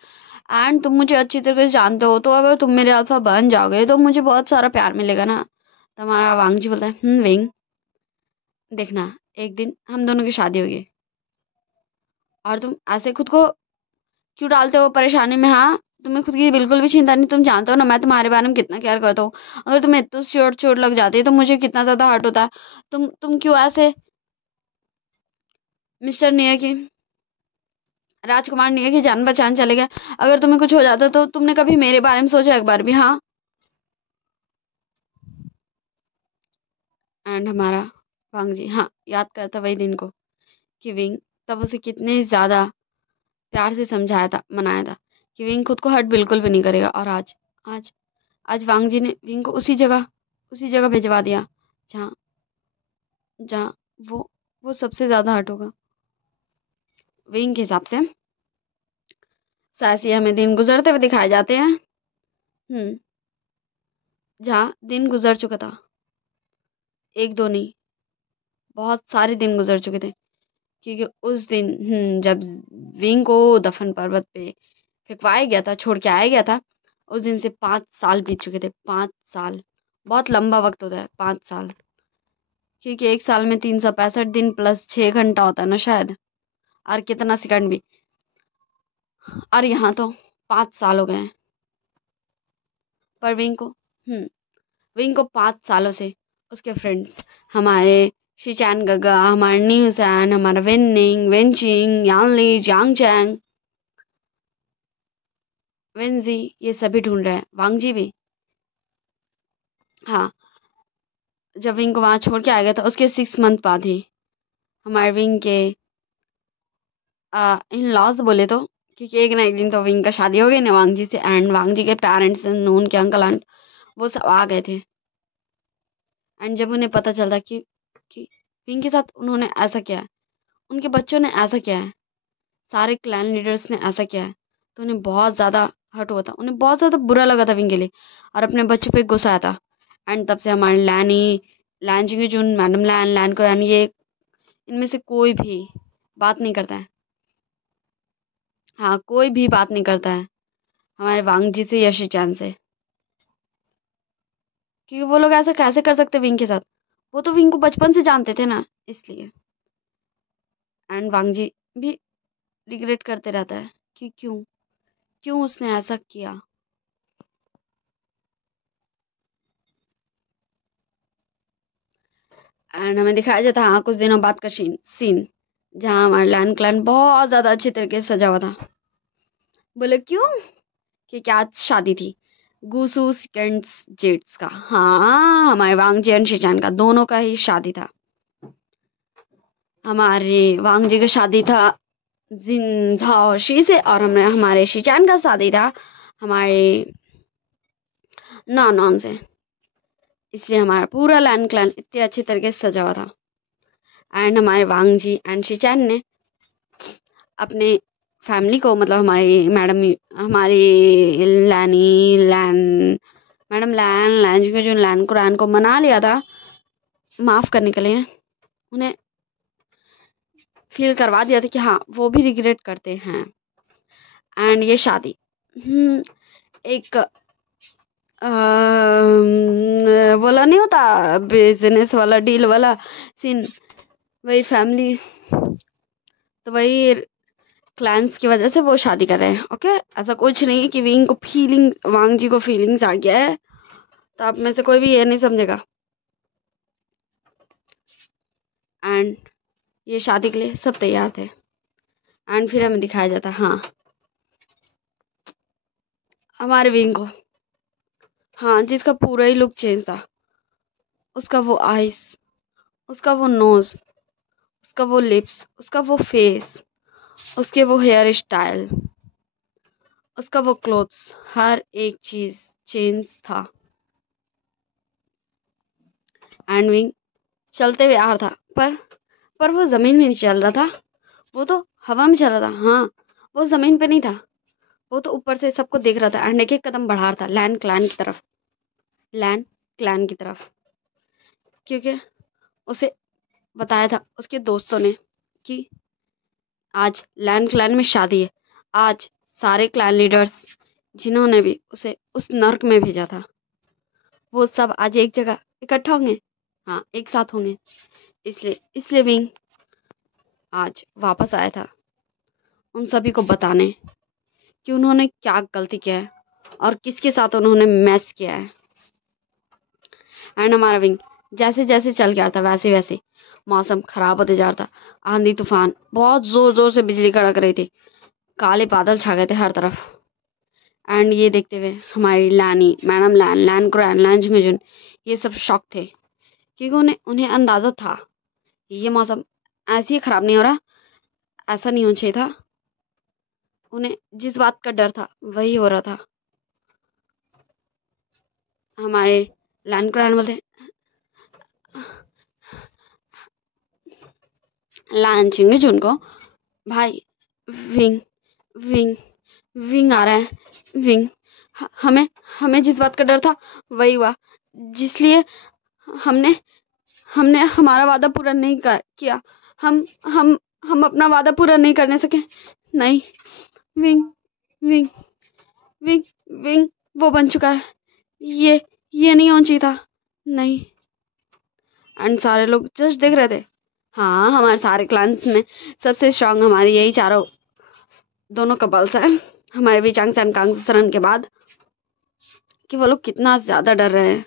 एंड तुम मुझे अच्छी तरीके से जानते हो, तो अगर तुम मेरे अल्फा बन जाओगे तो मुझे बहुत सारा प्यार मिलेगा ना। तो हमारा वांग जी बोलता है, विंग, देखना एक दिन हम दोनों की शादी होगी, और तुम ऐसे खुद को क्यों डालते हो परेशानी में? हाँ, तुम्हें खुद की बिल्कुल भी चिंता नहीं, तुम जानते हो ना मैं तुम्हारे बारे में कितना केयर करता हूँ। अगर तुम्हें इतना चोट चोट लग जाती है तो मुझे कितना ज़्यादा हर्ट होता है। तुम क्यों ऐसे मिस्टर नियर की, राजकुमार नियर की जान बचाने चले गए? अगर तुम्हें कुछ हो जाता तो तुमने कभी मेरे बारे में सोचा एक बार भी? हाँ, एंड हमारा वांग जी, हाँ, याद करता वही दिन को कि विंग तब उसे कितने ज़्यादा प्यार से समझाया था, मनाया था कि विंग खुद को हर्ट बिल्कुल भी नहीं करेगा। और आज आज वांग जी ने विंग को उसी जगह भिजवा दिया जहाँ जहाँ वो सबसे ज़्यादा हर्ट होगा। विंग के हिसाब से ऐसे हमें दिन गुजरते हुए दिखाए जाते हैं। जहाँ दिन गुजर चुका था, एक दो नहीं, बहुत सारे दिन गुजर चुके थे, क्योंकि उस दिन जब विंग को दफन पर्वत पे फेंकवाया गया था, छोड़ के आया गया था, उस दिन से 5 साल बीत चुके थे। 5 साल बहुत लंबा वक्त होता है, 5 साल, क्योंकि एक साल में 365 दिन प्लस 6 घंटा होता है ना शायद, और कितना सेकंड भी। और यहाँ तो 5 साल हो गए हैं। पर विंग को 5 सालों से उसके फ्रेंड्स, हमारे शिचैन गगा, हमारे न्यूसैन, हमारा विनिंग, वेंचिंग, यानली, जांग चैंग, वेंजी, ये सभी ढूंढ रहे हैं, वांग जी भी। हाँ, जब विंग को वहाँ छोड़ के आ गया था, उसके 6 मंथ बाद ही हमारे विंग के इन लॉज बोले तो, क्योंकि एक ना एक दिन तो विंग का शादी हो गई ना वांग जी से, एंड वांग जी के पेरेंट्स, नून के अंकल आंट, वो सब आ गए थे। एंड जब उन्हें पता चलता कि विंग के साथ उन्होंने ऐसा किया है, उनके बच्चों ने ऐसा किया है, सारे क्लैन लीडर्स ने ऐसा किया है, तो उन्हें बहुत ज़्यादा हर्ट हुआ था, उन्हें बहुत ज़्यादा बुरा लगा था विंग के लिए, और अपने बच्चों पे गुस्सा आया था। एंड तब से हमारे लैन जिंगजुन, मैडम लैन कुरैन, ये इनमें से कोई भी बात नहीं करता है। हाँ, कोई भी बात नहीं करता है हमारे वांग जी से या शिचैन से, क्योंकि वो लोग ऐसा कैसे कर सकते विंग के साथ, वो तो विंग को बचपन से जानते थे ना, इसलिए। एंड वांग जी भी रिग्रेट करते रहता है कि क्यों क्यों उसने ऐसा किया। एंड हमें दिखाया जाता है, हाँ, कुछ दिनों बाद का सीन जहाँ हमारा लैन क्लैन बहुत ज़्यादा अच्छे तरीके से सजा हुआ था। बोले क्यों? कि आज शादी थी गुसू सेकंड्स जेट्स का। हाँ, हमारे वांग जी एंड शिचान का, दोनों का ही शादी था। हमारे वांग जी का शादी था जिन झाओशी से, और हमारे शिचान का शादी था हमारे नॉन से। इसलिए हमारा पूरा लैन क्लैन इतने अच्छे तरीके से सजा हुआ था। एंड हमारे वांग जी एंड शिचान ने अपने फैमिली को, मतलब हमारी मैडम, हमारी मैडम लैन कुरान को मना लिया था माफ़ करने के लिए, उन्हें फील करवा दिया था कि हाँ, वो भी रिग्रेट करते हैं। एंड ये शादी एक बोला नहीं होता, बिजनेस वाला, डील वाला सीन, वही फैमिली, तो वही क्लैंस की वजह से वो शादी कर रहे हैं। ओके, ऐसा कुछ नहीं है कि वांग जी को फीलिंग्स आ गया है, तो आप में से कोई भी ये नहीं समझेगा। एंड ये शादी के लिए सब तैयार थे। एंड फिर हमें दिखाया जाता, हाँ, हमारे विंग को, हाँ, जिसका पूरा ही लुक चेंज था, उसका वो आइज, उसका वो नोज, उसका वो लिप्स, उसका वो फेस, उसके वो हेयर स्टाइल, उसका वो क्लोथ्स, हर एक चीज चेंज था। एंड विंग चलते हुए आ रहा था, पर वो जमीन में नहीं चल रहा था, वो तो हवा में चल रहा था। हाँ, वो जमीन पे नहीं था, वो तो ऊपर से सबको देख रहा था, एंड एक एक कदम बढ़ा रहा था लैन क्लैन की तरफ, क्योंकि उसे बताया था उसके दोस्तों ने कि आज लैन क्लैन में शादी है। आज सारे क्लैन लीडर्स जिन्होंने भी उसे उस नर्क में भेजा था, वो सब आज एक जगह इकट्ठा होंगे, हाँ, एक साथ होंगे। इसलिए विंग आज वापस आया था उन सभी को बताने कि उन्होंने क्या गलती किया है और किसके साथ उन्होंने मैस किया है। एंड हमारा विंग जैसे जैसे चल गया था, वैसे वैसे मौसम खराब होते जा रहा था। आंधी तूफान, बहुत जोर जोर से बिजली कड़क रही थी, काले बादल छा गए थे हर तरफ। एंड ये देखते हुए हमारी मैडम लैन कुरैन, लैन जिंगजुन, ये सब शॉक थे क्योंकि उन्हें उन्हें अंदाज़ा था ये मौसम ऐसे ही ख़राब नहीं हो रहा, ऐसा नहीं होना चाहिए था। उन्हें जिस बात का डर था वही हो रहा था। हमारे लैंड को रहने बोलते लांचेंगे जुनको भाई। विंग विंग विंग आ रहा है, विंग। हमें हमें जिस बात का डर था वही हुआ, जिसलिए हमने हमने हमारा वादा पूरा नहीं किया। हम हम हम अपना वादा पूरा नहीं करने सके। नहीं, विंग विंग विंग विंग वो बन चुका है। ये नहीं होना चाहिए था। नहीं। एंड सारे लोग जस्ट देख रहे थे। हाँ, हमारे सारे क्लान्स में सबसे स्ट्रांग हमारे यही चारों दोनों कपल्स हैं, हमारे भी चांग सन कांग सरन के बाद। कि वो लोग कितना ज़्यादा डर रहे हैं,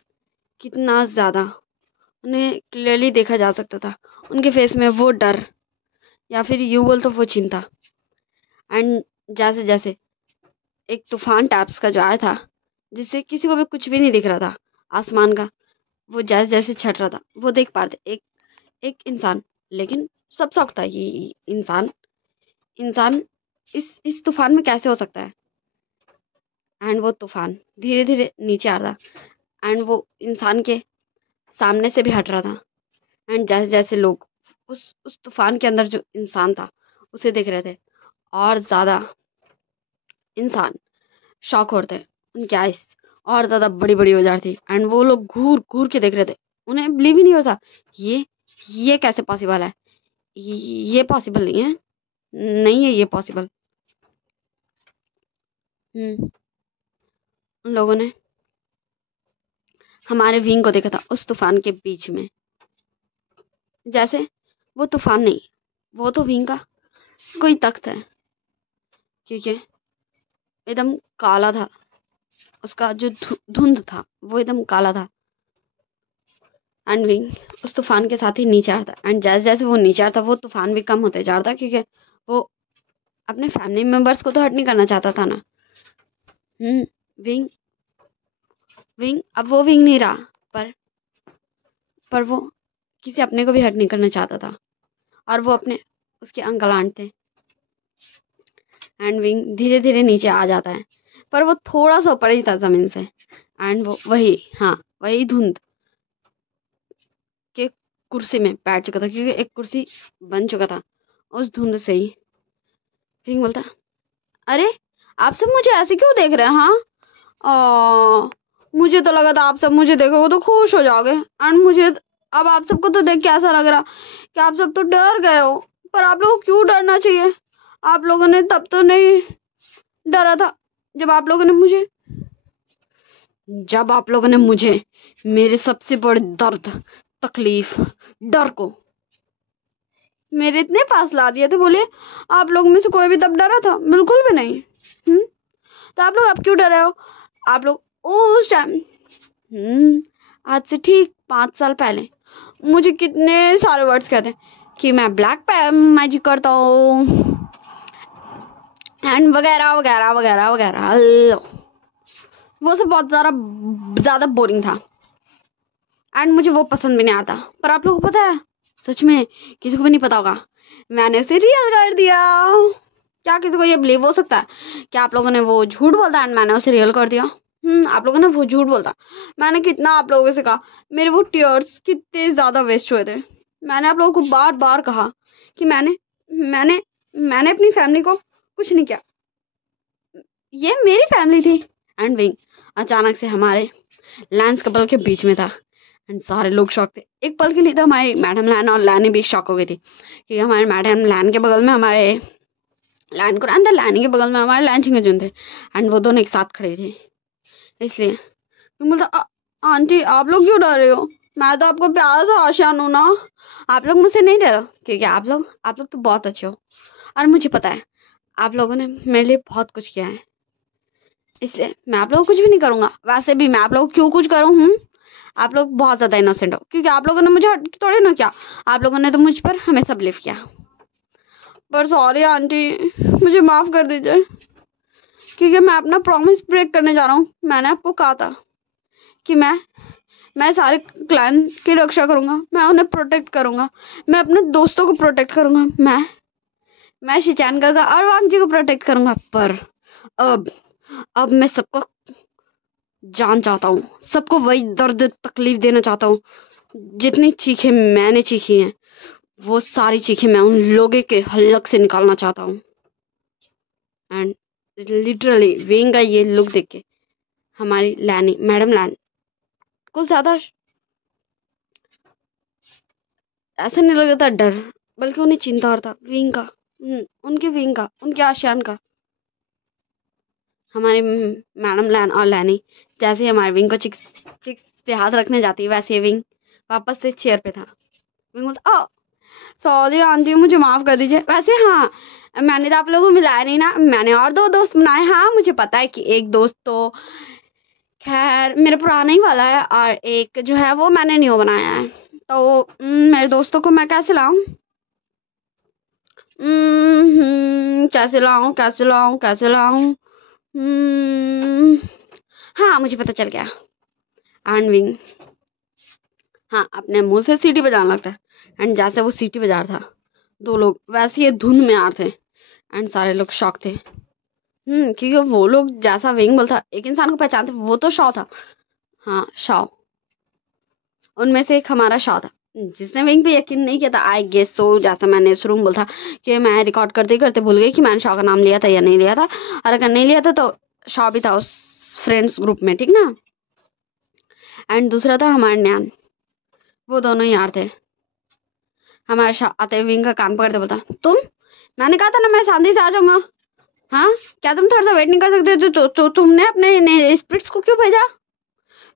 कितना ज़्यादा। उन्हें क्लियरली देखा जा सकता था उनके फेस में वो डर, या फिर यूँ बोल तो वो चिंता। एंड जैसे जैसे एक तूफान टाइप्स का जो आया था, जिससे किसी को भी कुछ भी नहीं दिख रहा था आसमान का, वो जैसे जैसे छट रहा था वो देख पा रहे थे एक एक इंसान। लेकिन सब शौक था ये इंसान इंसान इस तूफान में कैसे हो सकता है। एंड वो तूफान धीरे धीरे नीचे आ रहा था, एंड वो इंसान के सामने से भी हट रहा था। एंड जैसे जैसे लोग उस तूफान के अंदर जो इंसान था उसे देख रहे थे, और ज़्यादा इंसान शॉक हो रहे थे। उनकी आइस और ज़्यादा बड़ी बड़ी हो जा रही थी, एंड वो लोग घूर घूर के देख रहे थे। उन्हें बिलीव ही नहीं हो रहा था ये कैसे पॉसिबल है। ये पॉसिबल नहीं है, नहीं है ये पॉसिबल। उन लोगों ने हमारे विंग को देखा था उस तूफान के बीच में। जैसे वो तूफान नहीं, वो तो विंग का कोई तख्त है, क्योंकि एकदम काला था। उसका जो धुंध था वो एकदम काला था। एंड विंग उस तूफान के साथ ही नीचे आता, एंड जैसे जैसे वो नीचे आता वो तूफान भी कम होते जा रहा था, क्योंकि वो अपने फैमिली मेम्बर्स को तो हर्ट नहीं करना चाहता था ना। विंग विंग अब वो विंग नहीं रहा, पर वो किसी अपने को भी हर्ट नहीं करना चाहता था, और वो अपने उसके अंकल आंट थे। एंड विंग धीरे धीरे नीचे आ जाता है, पर वो थोड़ा सा ऊपर ही था ज़मीन से। एंड वो वही धुंध के कुर्सी में बैठ चुका था, क्योंकि एक कुर्सी बन चुका था उस धुंध से ही। विंग बोलता, अरे आप सब मुझे ऐसे क्यों देख रहे हैं। हाँ, मुझे तो लगा था आप सब मुझे देखोगे तो खुश हो जाओगे, एंड मुझे अब आप सबको तो देख के ऐसा लग रहा कि आप सब तो डर गए हो। पर आप लोगों को क्यों डरना चाहिए। आप लोगों ने तब तो नहीं डरा था जब आप लोगों ने मुझे मेरे सबसे बड़े दर्द, तकलीफ, डर को मेरे इतने पास ला दिए थे। बोले आप लोग में से कोई भी तब डरा था? बिल्कुल भी नहीं। तो आप लोग अब क्यों डरे हो? आप लोग उस टाइम आज से ठीक 5 साल पहले मुझे कितने सारे वर्ड्स कहते हैं कि मैं ब्लैक मैजिक करता हूँ, एंड वगैरह वगैरह वगैरह वगैरह। वो सब बहुत ज़्यादा बोरिंग था, एंड मुझे वो पसंद भी नहीं आता। पर आप लोगों को पता है, सच में किसी को भी नहीं पता होगा, मैंने उसे रियल कर दिया। क्या किसी को ये बिलीव हो सकता है कि आप लोगों ने वो झूठ बोलता एंड मैंने उसे रियल कर दिया? आप लोगों ने वो झूठ बोलता। मैंने कितना आप लोगों से कहा, मेरे वो टीयर्स कितने ज़्यादा वेस्ट हुए थे। मैंने आप लोगों को बार बार कहा कि मैंने अपनी फैमिली को कुछ नहीं किया, ये मेरी फैमिली थी। एंड विंग अचानक से हमारे लैंस कपल के बीच में था, एंड सारे लोग शॉक थे। एक पल के लिए तो हमारी मैडम लैन और लैनी भी शॉक हो गई थी, क्योंकि हमारे मैडम लैन के बगल में हमारे लैन को अंदर लैनी के बगल में हमारे लैन चिंगजन थे, एंड वो दोनों एक साथ खड़े थे। इसलिए बोलता, आंटी आप लोग क्यों डर रहे हो? मैं तो आपको प्यारा सा आशियान हूँ ना। आप लोग मुझसे नहीं डरो, क्योंकि आप लोग तो बहुत अच्छे हो, और मुझे पता है आप लोगों ने मेरे लिए बहुत कुछ किया है, इसलिए मैं आप लोगों को कुछ भी नहीं करूँगा। वैसे भी मैं आप लोगों को क्यों कुछ करूँ? आप लोग बहुत ज़्यादा इनोसेंट हो, क्योंकि आप लोगों ने मुझे हर्ट थोड़ी ना किया, आप लोगों ने तो मुझ पर हमेशा बिलीव किया। पर सॉरी आंटी, मुझे माफ़ कर दीजिए, क्योंकि मैं अपना प्रॉमिस ब्रेक करने जा रहा हूँ। मैंने आपको कहा था कि मैं मैं सारे क्लैन की रक्षा करूंगा, मैं उन्हें प्रोटेक्ट करूंगा, मैं अपने दोस्तों को प्रोटेक्ट करूंगा, मैं शिचान का और वांग जी को प्रोटेक्ट करूंगा। पर अब मैं सबको जान चाहता हूँ, सबको वही दर्द तकलीफ देना चाहता हूँ। जितनी चीखें मैंने चीखी हैं वो सारी चीखें मैं उन लोगों के हलक से निकालना चाहता हूँ। एंड लिटरली विंग का ये लुक देख के हमारी लैनी, मैडम लैन कुछ ज्यादा ऐसा नहीं लग रहा था डर, बल्कि उन्हें चिंता हो रहा था विंग का, उनके आशियान का। हमारी मैडम लैन और लैनी जैसे ही हमारे विंग को चिक्स पे हाथ रखने जाती वैसे विंग वापस से चेयर पे था। विंग बोलता सॉरी आंटी, मुझे माफ कर दीजिए। वैसे हाँ, मैंने तो आप लोगों को मिलाया नहीं ना, मैंने और 2 दोस्त बनाए। हाँ मुझे पता है कि एक दोस्त तो खैर मेरा पुराना ही वाला है और एक जो है वो मैंने न्यू बनाया है। तो मेरे दोस्तों को मैं कैसे लाऊं, कैसे लाऊं। हाँ मुझे पता चल गया। एंड विंग हाँ अपने मुंह से सीटी बजाने लगता है। एंड जैसे वो सीटी बजा रहा था 2 लोग वैसे ही धुन में आ रहे थे। एंड सारे लोग शॉक थे। क्योंकि वो लोग जैसा विंग बोलता एक इंसान को पहचानते वो तो शॉ था। हाँ शॉ, उनमें से एक हमारा शॉ था जिसने विंग पे यकीन नहीं किया था। आई गेस सो, जैसा मैंने शुरू में बोला था कि मैं रिकॉर्ड करते करते भूल गई कि मैंने शॉ का नाम लिया था या नहीं लिया था। और अगर नहीं लिया था तो शॉ भी था उस फ्रेंड्स ग्रुप में, ठीक ना। एंड दूसरा था हमारा न्यान, वो दोनों यार थे। हमारा शॉ आते विंग का कान पकड़ते बोलता मैंने कहा था ना मैं शांति से आ जाऊंगा। हाँ क्या तुम थोड़ा सा वेट नहीं कर सकते? तो तुमने अपने स्पिरिट्स को क्यों भेजा?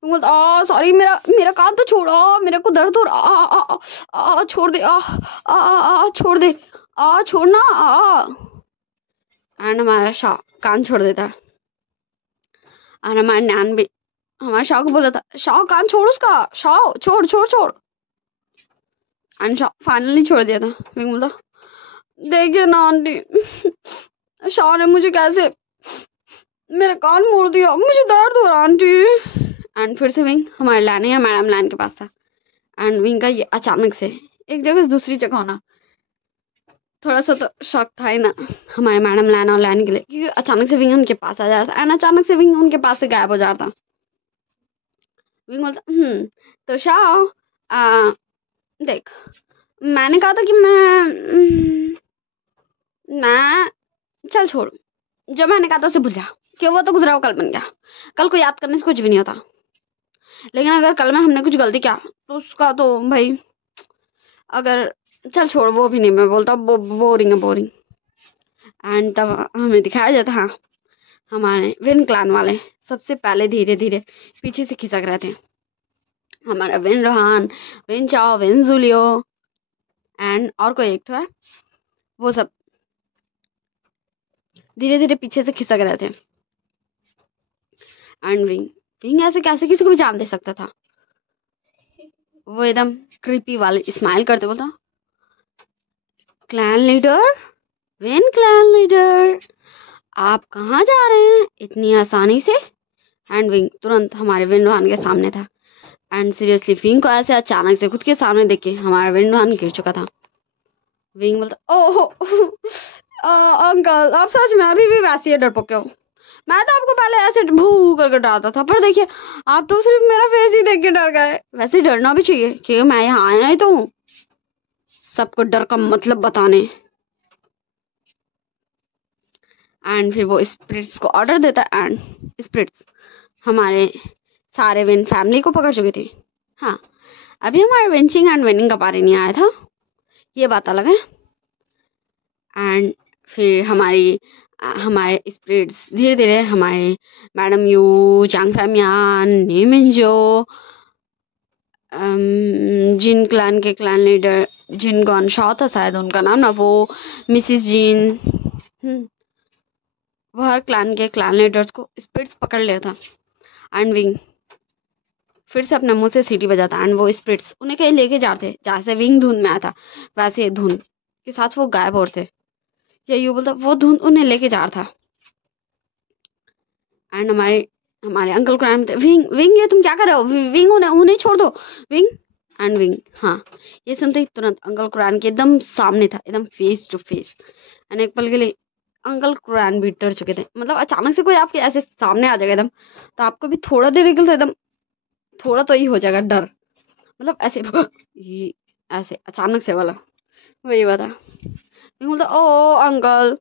तुम बोलता सॉरी, मेरा कान तो छोड़ो, मेरे को दर्द हो रहा, छोड़ दे, छोड़ दे, छोड़ना। एंड हमारा शाह कान छोड़ देता। और हमारा नैन भी हमारे शाह को बोला था शाह कान छोड़ उसका, शाह छोड़ छोड़ छोड़। एंड शाह फाइनली छोड़ दिया था। विंग बोलता देखिए ना आंटी, शाह ने मुझे कैसे मेरा कान मोड़ दिया, मुझे दर्द हो रहा आंटी। एंड फिर से विंग हमारे लैनी या मैडम लैन के पास था। एंड विंग का ये अचानक से एक जगह से दूसरी जगह होना थोड़ा सा तो शौक था ही ना हमारे मैडम लैन और लैन के लिए, क्योंकि अचानक से विंग उनके पास आ जा रहा था। एंड अचानक से विंग उनके पास से गायब हो जाता। विंग बोलता तो शाह देख, मैंने कहा था कि मैं चल छोड़, जो मैंने कहा था उसे भूल जा, कि वो तो गुजरा वो कल बन गया। कल को याद करने से कुछ भी नहीं होता, लेकिन अगर कल में हमने कुछ गलती किया तो उसका तो भाई अगर चल छोड़, वो भी नहीं मैं बोलता, बोरिंग है बोरिंग। एंड तब हमें दिखाया जाता हाँ हमारे विन क्लान वाले सबसे पहले धीरे धीरे पीछे से खिसक रहे थे। हमारा विन रोहान, विन चाओ, विन जूलियो एंड और कोई एक तो है, वो सब धीरे धीरे पीछे से खिसक रहे थे। एंड विंग ऐसे कैसे किसी को भी जान दे सकता था? वो एकदम क्रीपी वाले स्माइल करते बोलता clan leader, win clan leader, आप कहाँ जा रहे हैं इतनी आसानी से? एंड विंग तुरंत हमारे विन रोहान के सामने था। एंड सीरियसली विंग को ऐसे अचानक से खुद के सामने देख के हमारा विन रोहान गिर चुका था। विंग बोलता ओह अंकल, आप सच में अभी भी वैसी डरपोके हो। मैं तो आपको पहले ऐसे भू करके डराता था, पर देखिए आप तो सिर्फ मेरा फेस ही देख के डर गए। वैसे डरना भी चाहिए क्योंकि मैं यहाँ आया ही तो हूँ सबको डर का मतलब बताने। एंड फिर वो स्पिरिट्स को ऑर्डर देता। एंड स्पिरिट्स हमारे सारे विन फैमिली को पकड़ चुकी थी। हाँ अभी हमारे विंचिंग एंड विनिंग का बारे नहीं आया था, ये बात अलग है। एंड फिर हमारे स्पिरिट्स धीरे धीरे हमारे मैडम यू, चांग फैमियान, नीमिंजो, जिन क्लैन के क्लैन लीडर जिन गॉन शॉ था शायद उनका नाम ना, वो मिसिस जिन, वो हर क्लैन के क्लैन लीडर्स को स्पिरिट्स पकड़ लिया था। एंड विंग फिर से अपने मुंह से सीटी बजाता। एंड वो स्पिरिट्स उन्हें कहीं लेके जाते, जैसे विंग धुन में आया था वैसे धुन के साथ वो गायब हो रहे थे, या यूँ बोलता वो धुन उन्हें लेके जा रहा था। एंड हमारे हमारे अंकल को नाम थे विंग। विंग ये तुम क्या कर रहे हो? विंग उन्हें छोड़ दो विंग। एंड विंग हाँ, ये सुनते ही तुरंत अंकल कुरान के एकदम सामने था, एकदम फेस टू फेस। एंड एक पल के लिए अंकल कुरान भी डर चुके थे। मतलब अचानक से कोई आपके ऐसे सामने आ जाएगा एकदम, तो आपको भी थोड़ा देर के लिए एकदम थोड़ा तो ही हो जाएगा डर। मतलब ऐसे ये ऐसे अचानक से वाला वही बता। बोलता ओ अंकल,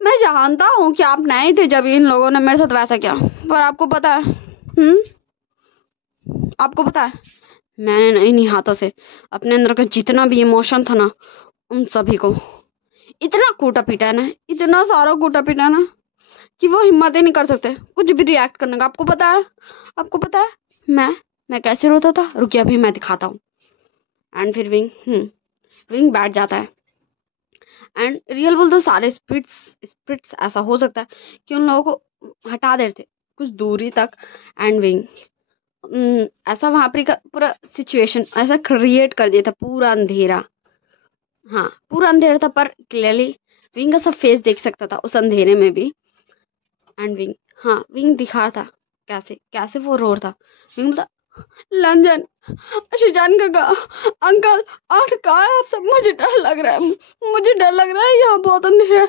मैं जानता हूँ कि आप नहीं थे जब इन लोगों ने मेरे साथ वैसा किया, पर आपको पता है आपको पता है मैंने इन्हीं हाथों से अपने अंदर का जितना भी इमोशन था ना, उन सभी को इतना कूटा पीटा है ना, इतना सारा कूटा पीटा है ना, कि वो हिम्मत ही नहीं कर सकते कुछ भी रिएक्ट करने का। आपको पता है मैं कैसे रोता था? रुकिए अभी मैं दिखाता हूँ। एंड फिर विंग बैठ जाता है। एंड रियल बोल तो सारे स्पिरिट्स ऐसा हो सकता है कि उन लोगों को हटा देते कुछ दूरी तक। एंड विंग ऐसा वहां पर का पूरा सिचुएशन ऐसा क्रिएट कर दिया था, पूरा अंधेरा। हाँ पूरा अंधेरा था, पर क्लियरली विंग का सब फेस देख सकता था उस अंधेरे में भी। एंड विंग दिखा था कैसे कैसे वो रो रहा था। विंग बोलता लंजन, शिजान काका, अंकल आठ कहा है आप सब? मुझे डर लग रहा है, मुझे डर लग रहा है, यहाँ बहुत अंधेरा है।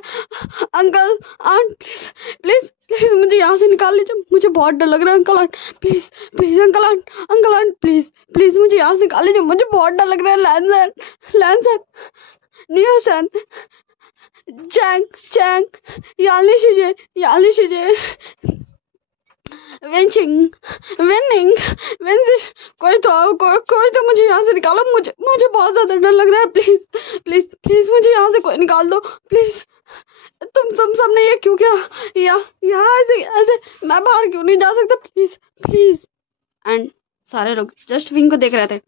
अंकल आंट प्लीज प्लीज मुझे यहाँ से निकाल लीजिए, मुझे बहुत डर लग रहा है। Uncle aunt please please, uncle aunt please please मुझे यहाँ से निकाल लीजिए, मुझे बहुत डर लग रहा है। लैंसन नियोसन चैंग चैंग याली शीजिए वेंचिंग विनिंग वेंजी, कोई तो मुझे यहाँ से निकालो, मुझे बहुत ज्यादा डर लग रहा है। प्लीज प्लीज प्लीज मुझे यहाँ से कोई निकाल दो प्लीज। तुम सबने ये क्यों किया? यहाँ ऐसे ऐसे मैं बाहर क्यों नहीं जा सकता? Please please. एंड सारे लोग जस्ट विंग को देख रहे थे।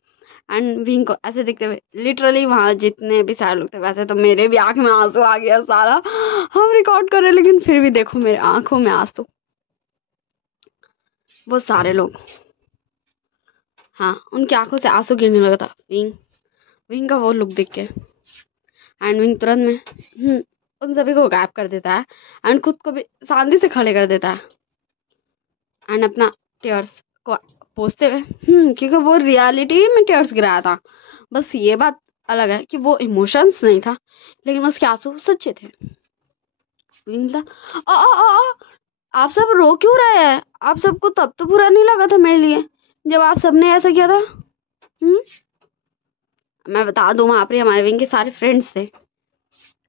एंड विंग को ऐसे देखते हुए लिटरली वहां जितने भी सारे लोग थे, वैसे तो मेरे भी आंख में आंसू आ गया सारा, हम रिकॉर्ड कर रहे लेकिन फिर भी देखो मेरे आंखों में आंसू। वो सारे लोग हाँ उनकी आंखों से आंसू गिरने लगा था विंग का वो लुक देख के। एंड विंग तुरंत में उन सभी को गायब कर देता है एंड खुद को भी शांति से खड़े कर देता है। एंड अपना टीयर्स को पोंछते हुए क्योंकि वो रियलिटी में टीयर्स गिराया था। बस ये बात अलग है कि वो इमोशंस नहीं था, लेकिन उसके आंसू सच्चे थे। विंग था आप सब रो क्यों रहे हैं? आप सबको तब तो बुरा नहीं लगा था मेरे लिए जब आप सबने ऐसा किया था? मैं बता दूं वहां पर हमारे विंग के सारे फ्रेंड्स थे,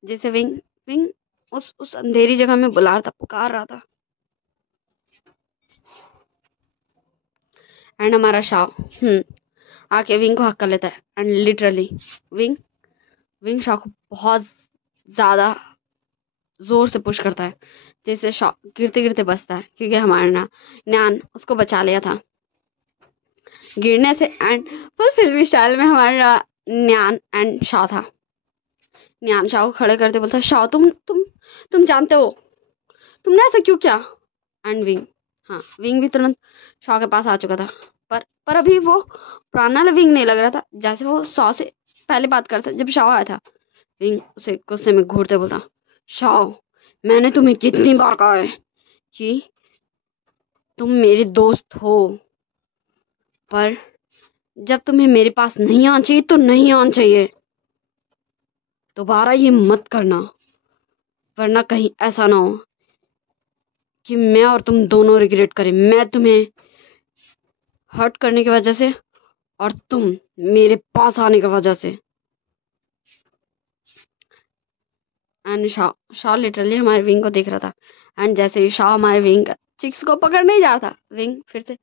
जैसे विंग उस अंधेरी जगह में बुला रहा था, पुकार रहा था। एंड हमारा शाह आके विंग को हक कर लेता है। एंड लिटरली विंग शाह को बहुत ज्यादा जोर से पुश करता है, जैसे शाह गिरते गिरते बचता है, क्योंकि हमारा न्यान उसको बचा लिया था गिरने से। एंड फुल फिल्मी स्टाइल में हमारा न्यान एंड शाह था। न्यान शाह को खड़े करते बोलता शाह तुम जानते हो तुमने ऐसा क्यों किया? एंड विंग भी तुरंत शाह के पास आ चुका था, पर अभी वो पुराना विंग नहीं लग रहा था जैसे वो शाह से पहले बात करता जब शाह आया था। विंग उसे गुस्से में घूरते बोलता शाह, मैंने तुम्हें कितनी बार कहा है कि तुम मेरे दोस्त हो, पर जब तुम्हें मेरे पास नहीं आना चाहिए तो नहीं आना चाहिए। दोबारा ये मत करना, वरना कहीं ऐसा ना हो कि मैं और तुम दोनों रिग्रेट करें। मैं तुम्हें हर्ट करने की वजह से और तुम मेरे पास आने की वजह से। एंड शाह लिटरली हमारे विंग को देख रहा था। एंड जैसे ही शाह हमारे विंग चिक्स को पकड़ नहीं जा रहा था, विंग फिर से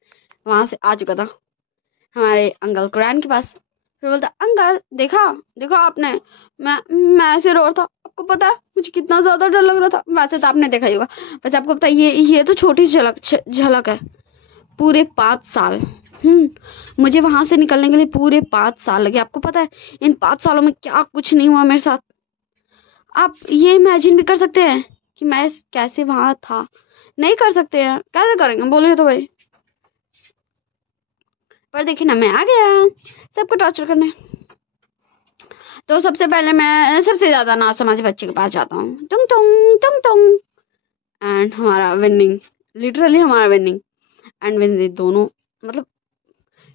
वहां से आ चुका था हमारे अंकल कुरान के पास। फिर बोलता अंकल देखा आपने, मैं ऐसे रो रहा था, आपको पता है मुझे कितना ज्यादा डर लग रहा था। वैसे तो आपने देखा ही होगा, वैसे आपको पता है ये तो छोटी झलक है। पूरे 5 साल मुझे वहां से निकलने के लिए पूरे 5 साल लगे। आपको पता है इन 5 सालों में क्या कुछ नहीं हुआ मेरे साथ? आप ये इमेजिन भी कर सकते हैं कि मैं कैसे वहां था? नहीं कर सकते हैं, कैसे करेंगे बोलिए तो भाई। पर देखिए ना, मैं आ गया सबको टॉर्चर करने। तो सबसे पहले मैं सबसे ज्यादा ना समझ बच्चे के पास जाता हूँ, टुंग टुंग टुंग टुंग। एंड हमारा विनिंग लिटरली हमारा विनिंग। एंड विन दोनों, मतलब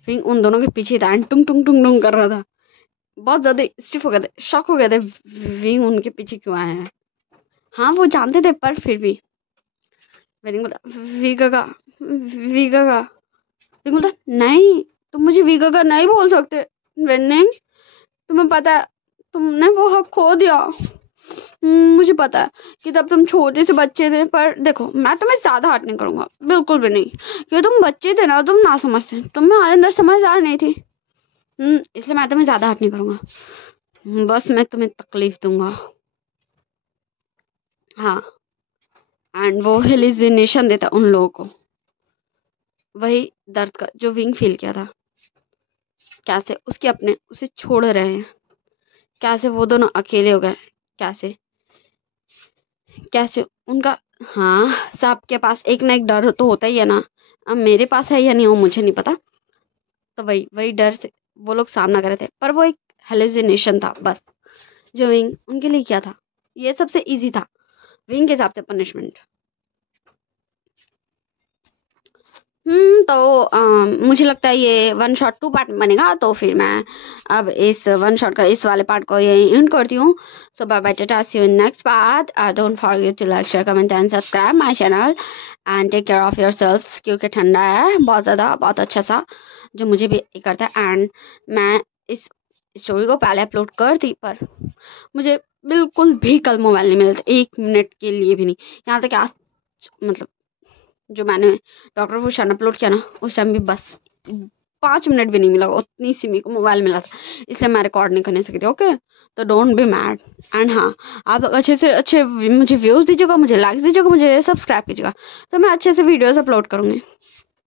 विंग उन दोनों के पीछे था एंड टुंग टुंग टुंग टुंग कर रहा था। बहुत ज्यादा स्टिफ हो गए थे, शॉक हो गए थे विंग उनके पीछे क्यों आए हैं। हाँ वो जानते थे पर फिर भी विनिंग बोला वीगा वीगा। विंग बोलता नहीं, तुम मुझे वीगा का नहीं बोल सकते विनिंग, तुम्हें पता है तुमने वो हक खो दिया। मुझे पता है कि तब तुम छोटे से बच्चे थे, पर देखो मैं तुम्हें ज्यादा हर्ट नहीं करूंगा, बिल्कुल भी नहीं, क्योंकि तुम बच्चे थे ना, तुम ना समझते, तुम्हारे अंदर समझदार नहीं थी। इसलिए मैं तुम्हें ज्यादा हर्ट नहीं करूंगा, बस मैं तुम्हें तकलीफ दूंगा। हाँ, एंड वो हेलुसिनेशन देता उन लोगों को, वही दर्द का जो विंग फील किया था, कैसे उसके अपने उसे छोड़ रहे हैं, कैसे वो दोनों अकेले हो गए, कैसे कैसे उनका। हाँ, सबके पास एक ना एक डर तो होता ही है ना। अब मेरे पास है या नहीं वो मुझे नहीं पता, तो वही वही डर से वो लोग सामना कर रहे थे, पर वो एक हेलुसिनेशन था बस। जो विंग उनके लिए क्या था, ये सबसे इजी था विंग के हिसाब से पनिशमेंट। तो मुझे लगता है ये 1 शॉट 2 पार्ट में बनेगा, तो फिर मैं अब इस 1 शॉट का इस वाले पार्ट को यही एंड करती हूँ। So bye bye, tata, see you in next part. Don't forget to like, share, comment and subscribe my channel and take care of yourself, क्योंकि ठंडा है बहुत ज़्यादा, बहुत अच्छा सा, जो मुझे भी करता है। एंड मैं इस स्टोरी को पहले अपलोड कर दी, पर मुझे बिल्कुल भी कल मोबाइल नहीं मिलता, 1 मिनट के लिए भी नहीं। यहाँ तक आज मतलब जो मैंने डॉक्टर भूषण अपलोड किया ना, उस टाइम भी बस 5 मिनट भी नहीं मिला, उतनी सी मेरे को मोबाइल मिला था, इसलिए मैं रिकॉर्ड नहीं करने सकती। ओके, तो डोंट बी मैड। एंड हाँ, आप अच्छे से अच्छे मुझे व्यूज़ दीजिएगा, मुझे लाइक्स दीजिएगा, मुझे सब्सक्राइब कीजिएगा, तो मैं अच्छे से वीडियोस अपलोड करूँगी।